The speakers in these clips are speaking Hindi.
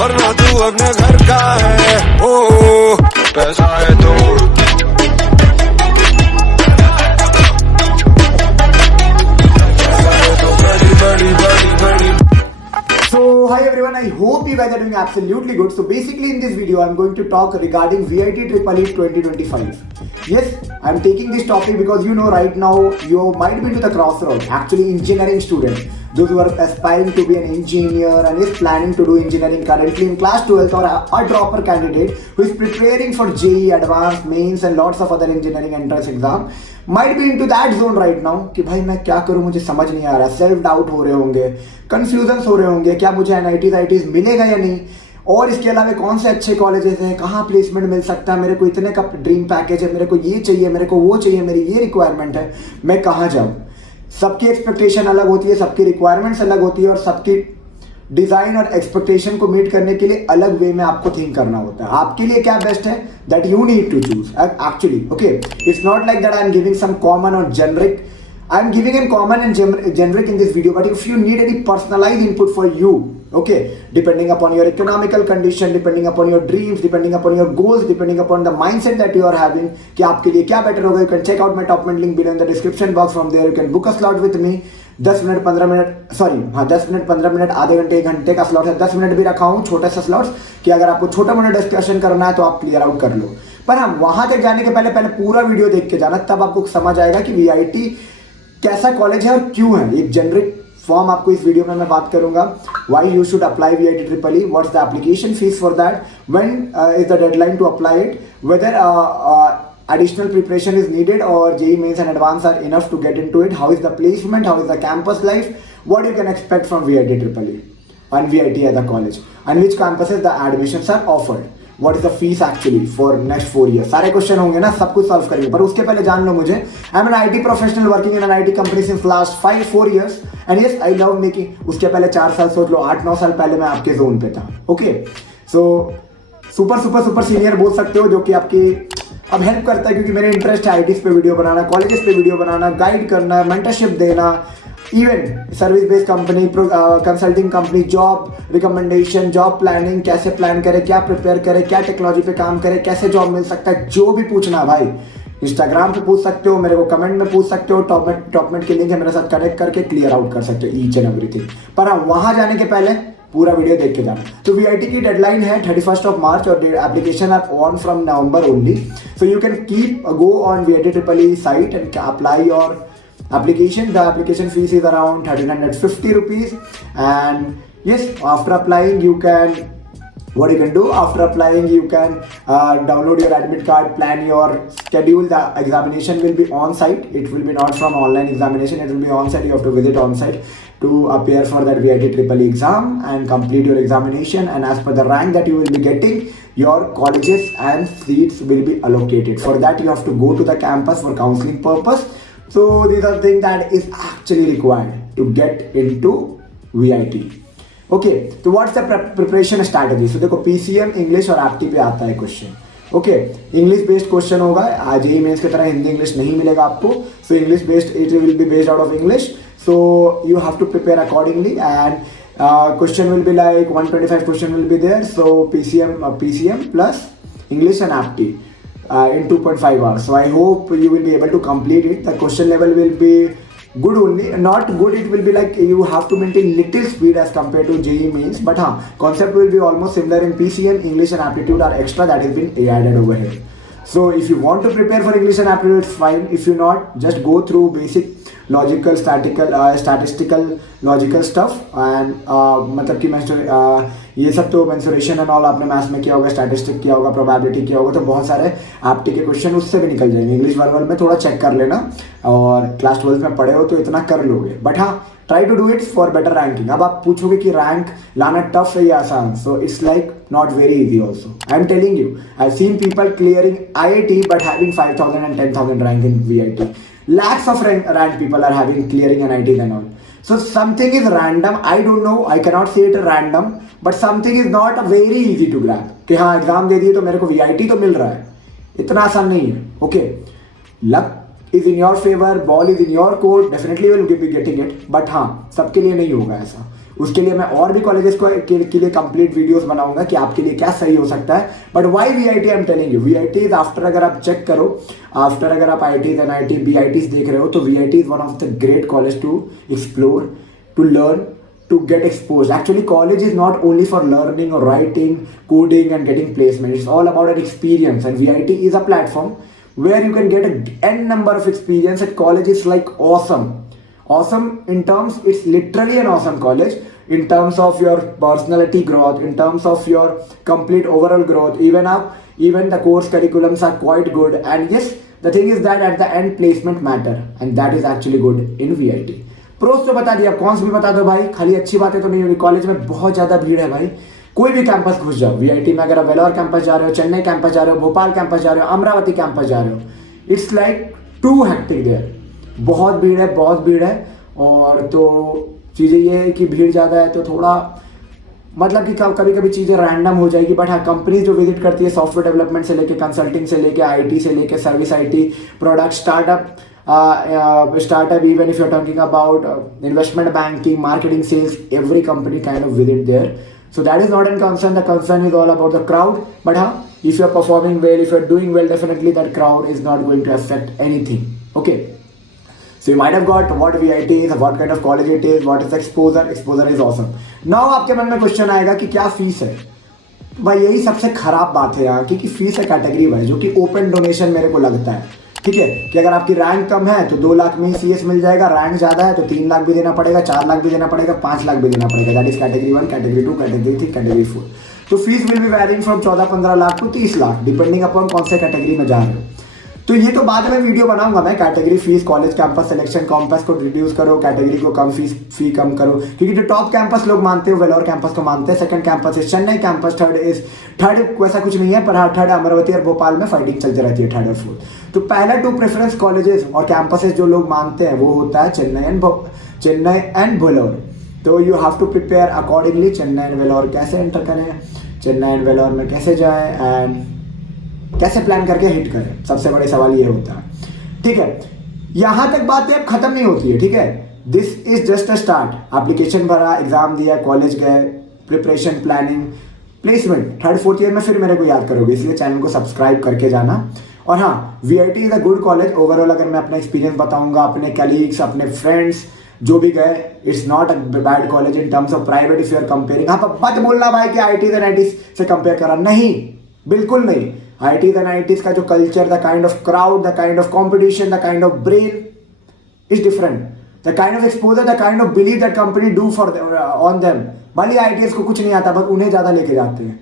वरना तू अपने घर का है। ओ पैसा है तो So hi everyone, I hope you guys are doing absolutely good. So basically in this video I'm going to talk regarding VIT EEE 2025. Yes, I'm taking this topic because you know right now you might be to the crossroad. Actually engineering student, those who are aspiring to be an engineer and is planning to do engineering currently in class 12th, or a dropper candidate who is preparing for JEE advanced mains and lots of other engineering entrance exam might be into that zone right now कि भाई मैं क्या करूं, मुझे समझ नहीं आ रहा, सेल्फ डाउट हो रहे होंगे, कंफ्यूजन हो रहे होंगे, क्या मुझे NITs मिलेगा या नहीं, और इसके अलावा कौन से अच्छे कॉलेजेस हैं, कहाँ प्लेसमेंट मिल सकता है, मेरे को इतने का ड्रीम पैकेज है, मेरे को ये चाहिए, मेरे को वो चाहिए, मेरी ये रिक्वायरमेंट है, मैं कहाँ जाऊँ। सबकी एक्सपेक्टेशन अलग होती है, सबकी रिक्वायरमेंट्स अलग होती है, और सबकी डिजाइन और एक्सपेक्टेशन को मीट करने के लिए अलग वे में आपको थिंक करना होता है। आपके लिए क्या बेस्ट है, that you need to choose actually. Okay, it's not like that I am giving some common और generic, I am giving in common and generic in this video, but if you need any personalized input for you, okay, depending upon your economical condition, depending upon your dreams, depending upon your goals, depending upon the mindset that you are having, कि आपके लिए क्या better होगा, you can check out my top link below in the description box. From there you can book a slot with me. 10 minute 15 minute sorry हाँ 10 मिनट 15 मिनट आधे घंटे 1 घंटे का स्लॉट है। 10 मिनट भी रखा हूँ छोटा सा स्लॉट्स कि अगर आपको छोटा मोटा डिस्कशन करना है तो आप क्लियर आउट कर लो। पर हाँ, वहां तक जाने के पहले पूरा वीडियो देख के जाना, तब आपको समझ आएगा कि VIT कैसा कॉलेज है और क्यों है। एक जेनरिक फॉर्म आपको इस वीडियो में मैं बात करूंगा, why you should apply VIT EEE, what's the application fees for that, when is the deadline to apply it, whether additional preparation is needed or JEE mains and advanced are enough to get into it, how is the placement, how is the campus life, what you can expect from VIT EEE and VIT as a college, and which campuses the admissions are offered, what is the fees actually for next 4 years। सारे क्वेश्चन होंगे ना, सब कुछ सॉल्व करेंगे, पर उसके पहले जान लो मुझे, I am an IT professional working in an IT company since last 4 years and yes I love making. उसके पहले 4 साल सोच लो, 8-9 साल पहले मैं आपके जोन पे था। ओके, सो सुपर सीनियर बोल सकते हो, जो कि आपकी अब हेल्प करता है, क्योंकि मेरे इंटरेस्ट है ITs पे वीडियो बनाना, कॉलेजेस पे वीडियो बनाना, गाइड करना, मेंटरशिप देना, even service based company, consulting company, job recommendation, job planning, कैसे प्लान करें, क्या प्रिपेयर करें, क्या टेक्नोलॉजी पे काम करें, कैसे जॉब मिल सकता है, जो भी पूछना भाई इंस्टाग्राम पे पूछ सकते हो, मेरे को कमेंट में पूछ सकते हो, टॉपमेट के लिंक है, मेरे साथ कनेक्ट करके क्लियर आउट कर सकते हो ईच एंड एवरीथिंग। पर हाँ, वहां जाने के पहले पूरा वीडियो देख के जाना। तो VIT की डेडलाइन है 31 मार्च और application are on from November only, so you can keep go on VIT EEE site and apply your application. The application fees is around 1350 rupees, and yes, after applying you can, what you can do after applying, you can download your admit card, plan your schedule. The examination will be on site, it will be not from online examination, it will be on site. You have to visit on site to appear for that VIT EEE exam and complete your examination, and as per the rank that you will be getting, your colleges and seats will be allocated. For that you have to go to the campus for counseling purpose. So these are things that is actually required to get into VIT. Okay, तो what's the preparation strategy? So देखो, PCM इंग्लिश और एप्टी पे आता है question. Okay, English based question होगा, JEE मेंस की तरह हिंदी इंग्लिश नहीं मिलेगा आपको। So English based, it will be based out of English, so you have to prepare accordingly, and question will be like 125 question will be there. So PCM plus English and apti in 2.5 hours. So I hope you will be able to complete it. The question level will be good only, not good, it will be like you have to maintain little speed as compared to JEE mains, but concept will be almost similar in PCM. English and aptitude are extra that has been added over here. So if you want to prepare for English and aptitude, it's fine. If you not, just go through basic logical, statistical logical stuff, and मतलब कि ये सब तो मेंसुरेशन एंड ऑल आपने मैथ्स में किया होगा, स्टैटिस्टिक किया होगा, प्रोबेबिलिटी किया होगा, तो बहुत सारे एप्टी के क्वेश्चन उससे भी निकल जाएंगे। इंग्लिश वर्बल में थोड़ा चेक कर लेना, और क्लास 12 में पढ़े हो तो इतना कर लोगे, बट हाँ, try to do it for better ranking. अब आप पूछोगे कि रैंक लाना टफ है या आसान, so it's like not very easy also. I am telling you, I have seen people clearing IIT but having 5000 and 10,000 rank in VIT. Lakhs of rank people are having clearing NITs and all. So something is random, I don't know, I cannot say it random, but something is not very easy to grab कि हाँ एग्जाम दे दिए तो मेरे को VIT तो मिल रहा है, इतना आसान नहीं है। Okay, luck is in your favor, ball is in your court, definitely you will be getting it, but हाँ सबके लिए नहीं होगा ऐसा। उसके लिए मैं और भी कॉलेजेस के लिए कंप्लीट वीडियोस बनाऊंगा कि आपके लिए क्या सही हो सकता है. But why VIT I am telling you, VIT is after, अगर आप चेक करो, आफ्टर अगर आप आईटीज एनआईटी बीआईटीज देख रहे हो तो VIT is one of the great college to explore, to learn, to get exposed. Actually, college is not only for learning or writing, coding and getting placement. It's all about an experience, and VIT is a platform where you can get n number of experience. At college is like awesome. Awesome in terms, it's literally an awesome college in terms of your personality growth, in terms of your complete overall growth. Even the course curriculums are quite good. And yes, the thing is that at the end placement matter, and that is actually good in VIT. Pros तो बता दिया, कौन से भी बता दो भाई, खाली अच्छी बातें तो नहीं होगी. कॉलेज में बहुत ज़्यादा भीड़ है भाई, कोई भी कैंपस घुस जाओ. वीआईटी में अगर आप वेलोर कैंपस जा रहे हो, चेन्नई कैंपस जा रहे हो, भोपाल कैंपस जा रहे हो, अमरावती कैंपस जा रहे हो, it's like too hectic there. बहुत भीड़ है, बहुत भीड़ है. और तो चीज़ें ये है कि भीड़ ज़्यादा है तो थोड़ा मतलब कि कभी कभी चीज़ें रैंडम हो जाएगी. बट हाँ, कंपनी जो विजिट करती है सॉफ्टवेयर डेवलपमेंट से लेके, कंसल्टिंग से लेके, आईटी से लेके, service IT, product, startup, even if you're talking about investment banking, marketing, sales, every company kind of visit there. So that is not a concern. The concern is all about the crowd. But if you're performing well, if you're doing well, definitely that crowd is not going to affect anything. Okay. So you might have got what VIT is, what kind of college it is, what is the exposure. Exposure is awesome. Now आपके मन में क्वेश्चन आएगा कि क्या फीस है. भाई यही सबसे खराब बात है यहाँ की, कि फीस है कैटेगरी वाइज, जो कि ओपन डोनेशन मेरे को लगता है. ठीक है, कि अगर आपकी रैंक कम है तो 2 लाख में ही CS मिल जाएगा, रैंक ज़्यादा है तो 3 लाख भी देना पड़ेगा, 4 लाख भी देना पड़ेगा, 5 लाख भी देना पड़ेगा. That is category 1, category 2, category 3, category 4. तो fees will be varying from 14-15 lakh to 30 lakh depending upon कौन से कैटेगरी में जा रहे हो. तो ये तो बाद में वीडियो बनाऊंगा मैं, category fees, college campus selection, compass को रिड्यूस करो, कैटेगरी को कम फी कम करो. क्योंकि जो टॉप कैंपस लोग मानते हो वेलोर कैंपस को मानते हैं, second campus is Chennai campus, third वैसा कुछ नहीं है, पर हाँ थर्ड अमरावती और भोपाल में फाइटिंग चलती रहती है, थर्ड और फोर्थ. तो पहला 2 प्रेफरेंस कॉलेजेस और कैंपसेस जो लोग मानते हैं वो होता है चेन्नई एंड वेलोर. तो you have to prepare accordingly. Chennai and Vellore कैसे एंटर करें, चेन्नई एंड वेलोर में कैसे जाएं, एंड कैसे प्लान करके हिट करें, सबसे बड़े सवाल ये होता है. ठीक है, यहां तक बातें अब खत्म नहीं होती है. ठीक है, this is just a start. Application भरा, एग्जाम दिया, कॉलेज गए, preparation, planning, placement, 3rd-4th year में फिर मेरे को याद करोगे, इसलिए चैनल को सब्सक्राइब करके जाना. और हाँ, VIT is a good college overall. अगर मैं अपना एक्सपीरियंस बताऊंगा, अपने कलीग्स, अपने फ्रेंड्स जो भी गए, it's not a bad college in terms of private if you are comparing. हाँ, पर मत बोलना भाई कि आईटीज एंड आईटीज से कंपेयर करा, नहीं, बिल्कुल नहीं. IITs and IITs का जो culture, the kind of crowd, the kind of competition, the kind of brain is different. The kind of exposure, the kind of believe that company do for on them. भले IITs को कुछ नहीं आता बट उन्हें ज़्यादा लेके जाते हैं.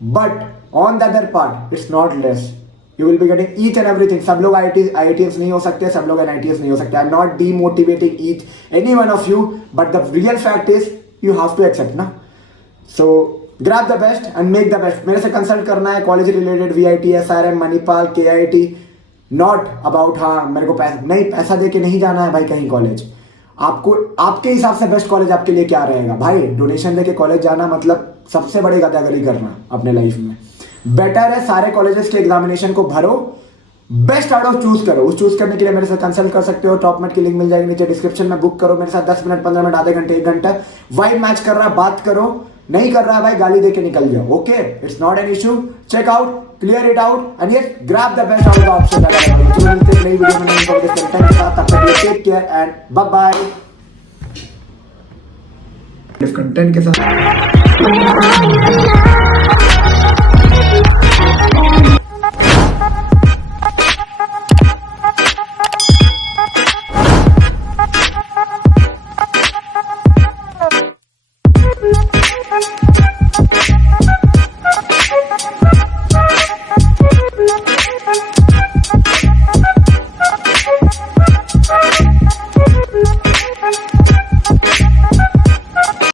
But on the other part it's not less. You will be getting each and everything. सब लोग IITs नहीं हो सकते, सब लोग NITs नहीं हो सकते. I am not demotivating each any one of you, but the real fact is you have to accept ना. So grab the best and make the best. मेरे से कंसल्ट करना है college related, VIT, SRM, Manipal, KIT. Not about हाँ मेरे को पैसा दे के नहीं जाना है भाई कहीं कॉलेज. आपको आपके हिसाब से बेस्ट कॉलेज आपके लिए क्या रहेगा भाई. डोनेशन दे के कॉलेज जाना मतलब सबसे बड़ी गदागरी करना अपने लाइफ में. बेटर है सारे कॉलेजेस के एग्जामिनेशन को भरो, बेस्ट आउट ऑफ चूज करो. उस चूज करने के लिए मेरे से कंसल्ट कर सकते हो. टॉपमेट की लिंक मिल जाएगी नीचे डिस्क्रिप्शन में. बुक करो मेरे साथ 10 मिनट, 15 मिनट, आधे घंटे, 1 घंटा. वाइब मैच कर रहा, बात करो. नहीं कर रहा है भाई, गाली देके निकल जाओ. Okay, it's not an issue. Check out, clear it out and yes grab the best out of the option. मिलते हैं नई वीडियो में नई कंटेंट के साथ. तब तक के लिए take care and bye bye. Content के साथ